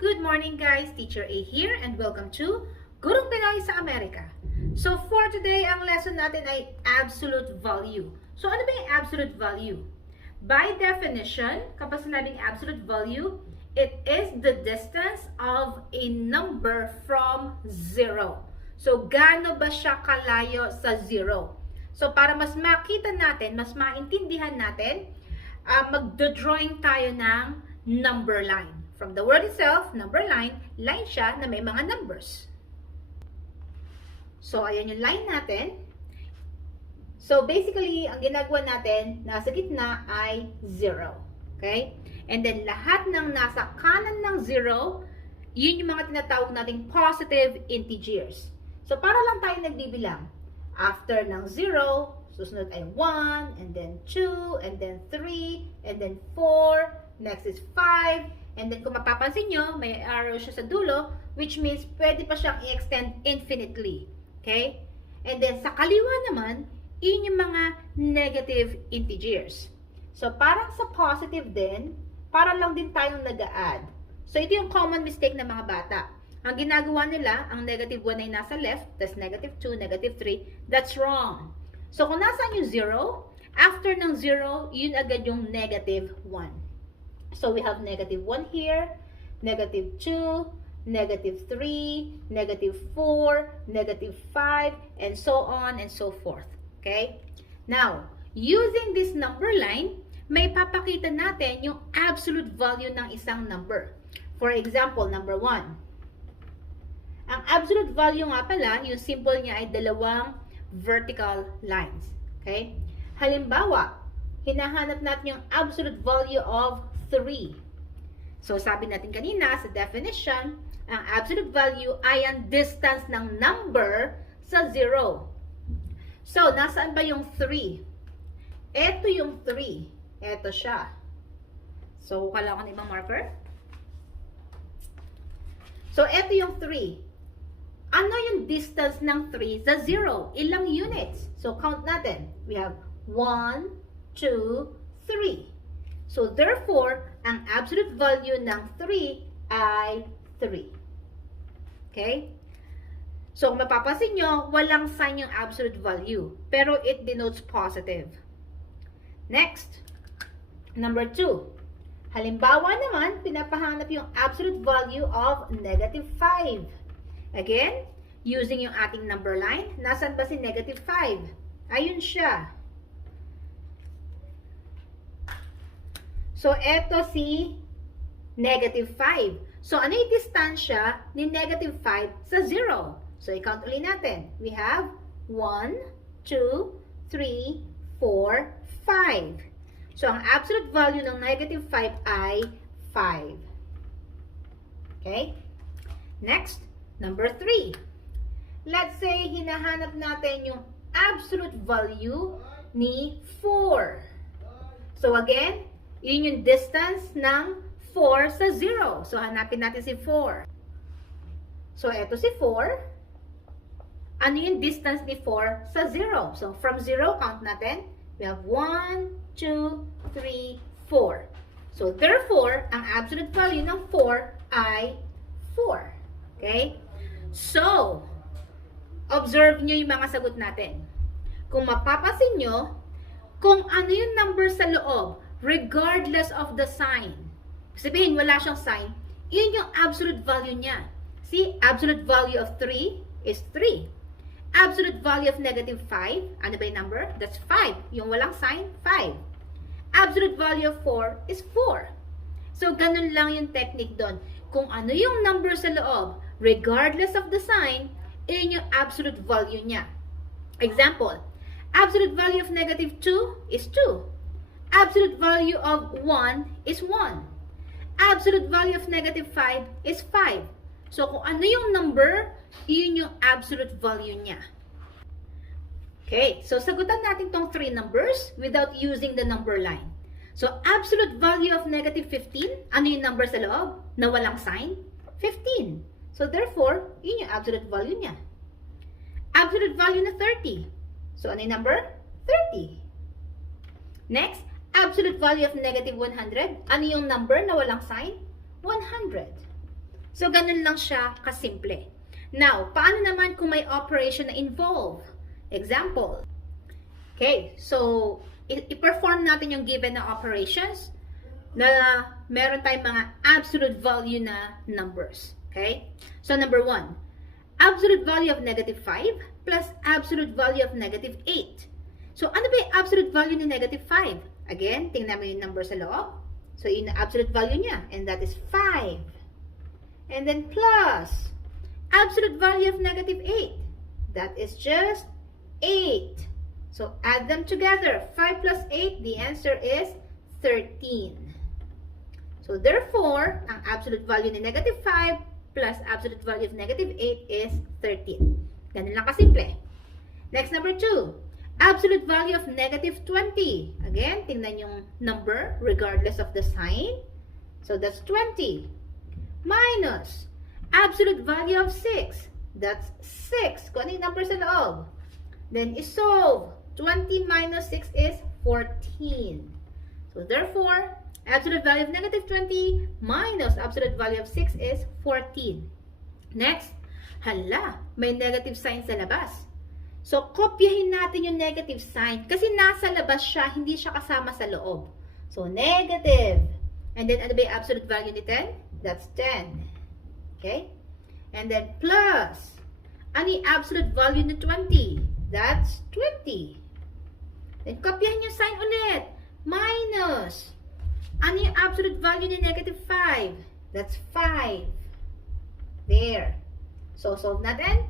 Good morning guys, Teacher A here and welcome to Gurong Pinoy sa Amerika. So for today, ang lesson natin ay absolute value. So ano ba yung absolute value? By definition, kapag sinabing absolute value, it is the distance of a number from zero. So gaano ba siya kalayo sa zero? So para mas makita natin, mas maintindihan natin, magdo-drawing tayo ng number line. From the word itself, number line siya na may mga numbers. So, ayan yung line natin. So, basically, ang ginagawa natin, nasa gitna ay 0. Okay? And then, lahat ng nasa kanan ng 0, yun yung mga tinatawag nating positive integers. So, para lang tayo nagbibilang. After ng 0, susunod ay 1, and then 2, and then 3, and then 4, next is 5, and then kung mapapansin nyo, may arrow siya sa dulo, which means pwede pa siyang i-extend infinitely. Okay? And then sa kaliwa naman, yun yung mga negative integers. So parang sa positive din, para lang din tayong nag-a-add. So ito yung common mistake ng mga bata. Ang ginagawa nila, ang negative 1 ay nasa left, tas negative 2, negative 3, that's wrong. So kung nasaan yung 0, after ng 0, yun agad yung negative 1. So we have negative 1 here, negative 2, negative 3, negative 4, negative 5, and so on and so forth. Okay? Now, using this number line, may papakita natin yung absolute value ng isang number. For example, number 1. Ang absolute value nga pala, yung symbol niya ay dalawang vertical lines. Okay? Halimbawa, hinahanap natin yung absolute value of 3. So, sabi natin kanina sa definition, ang absolute value ay ang distance ng number sa 0. So, nasaan ba yung 3? Ito yung 3. Ito siya. So, kuha lang ako ng ibang marker. So, ito yung 3. Ano yung distance ng 3 sa 0? Ilang units? So, count natin. We have 1, 2, 3. So, therefore, ang absolute value ng 3 ay 3. Okay? So, kung mapapansin nyo, walang sign yung absolute value. Pero it denotes positive. Next, number 2. Halimbawa naman, pinapahanap yung absolute value of negative 5. Again, using yung ating number line, nasan ba si negative 5? Ayun siya. So, eto si negative 5. So, ano yung distansya ni negative 5 sa 0? So, i-count ulit natin. We have 1, 2, 3, 4, 5. So, ang absolute value ng negative 5 ay 5. Okay? Next, number 3. Let's say, hinahanap natin yung absolute value ni 4. So, again, yun yung distance ng 4 sa 0. So, hanapin natin si 4. So, eto si 4. Ano yung distance ni 4 sa 0? So, from 0, count natin. We have 1, 2, 3, 4. So, therefore, ang absolute value ng 4 ay 4. Okay? So, observe nyo yung mga sagot natin. Kung mapapasin nyo, kung ano yung number sa loob, regardless of the sign. Sabihin, wala siyang sign, yun yung absolute value niya. See, absolute value of 3 is 3. Absolute value of negative 5, ano ba yung number? That's 5. Yung walang sign, 5. Absolute value of 4 is 4. So, ganun lang yung technique doon. Kung ano yung number sa loob, regardless of the sign, yun yung absolute value niya. Example, absolute value of negative 2 is 2. Absolute value of 1 is 1. Absolute value of negative 5 is 5. So, kung ano yung number, yun yung absolute value niya. Okay, so sagutan natin tong 3 numbers without using the number line. So, absolute value of negative 15, ano yung number sa loob na walang sign? 15. So, therefore, yun yung absolute value niya. Absolute value na 30. So, ano yung number? 30. Next, absolute value of negative 100. Ano yung number na walang sign? 100. So, ganun lang siya kasimple. Now, paano naman kung may operation na involve? Example. Okay, so, i-perform natin yung given na operations na meron tayong mga absolute value na numbers. Okay? So, number 1, absolute value of negative 5 plus absolute value of negative 8. So, ano ba yung absolute value ni negative 5? Again, tingnan mo yung number sa loob. So, yung absolute value niya, and that is 5. And then plus absolute value of negative 8. That is just 8. So, add them together. 5 plus 8, the answer is 13. So, therefore, ang absolute value ni negative 5 plus absolute value of negative 8 is 13. Ganun lang kasimple. Next, number 2. Absolute value of negative 20. Again, tingnan yung number regardless of the sign. So, that's 20. Minus absolute value of 6. That's 6. Kung ano yung number sa loob. Then, isolve. 20 minus 6 is 14. So, therefore, absolute value of negative 20 minus absolute value of 6 is 14. Next, hala, may negative sign sa labas. So, kopyahin natin yung negative sign kasi nasa labas siya, hindi siya kasama sa loob. So, negative. And then, ano ba yung absolute value ni 10? That's 10. Okay? And then, plus. Ano yung absolute value ni 20? That's 20. Then, kopyahin yung sign ulit. Minus. Ano yung absolute value ni negative 5? That's 5. There. So, solve natin.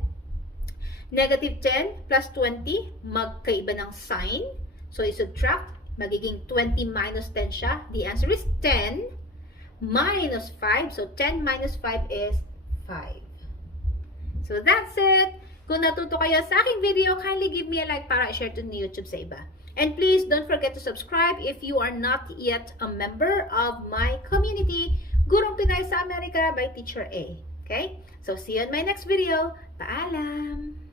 Negative 10 plus 20, magkaiba ng sign. So, i-subtract. Magiging 20 minus 10 siya. The answer is 10 minus 5. So, 10 minus 5 is 5. So, that's it. Kung natuto kayo sa aking video, kindly give me a like para i-share to ni YouTube sa iba. And please don't forget to subscribe if you are not yet a member of my community, Gurong Pinay sa Amerika by Teacher A. Okay? So, see you in my next video. Paalam!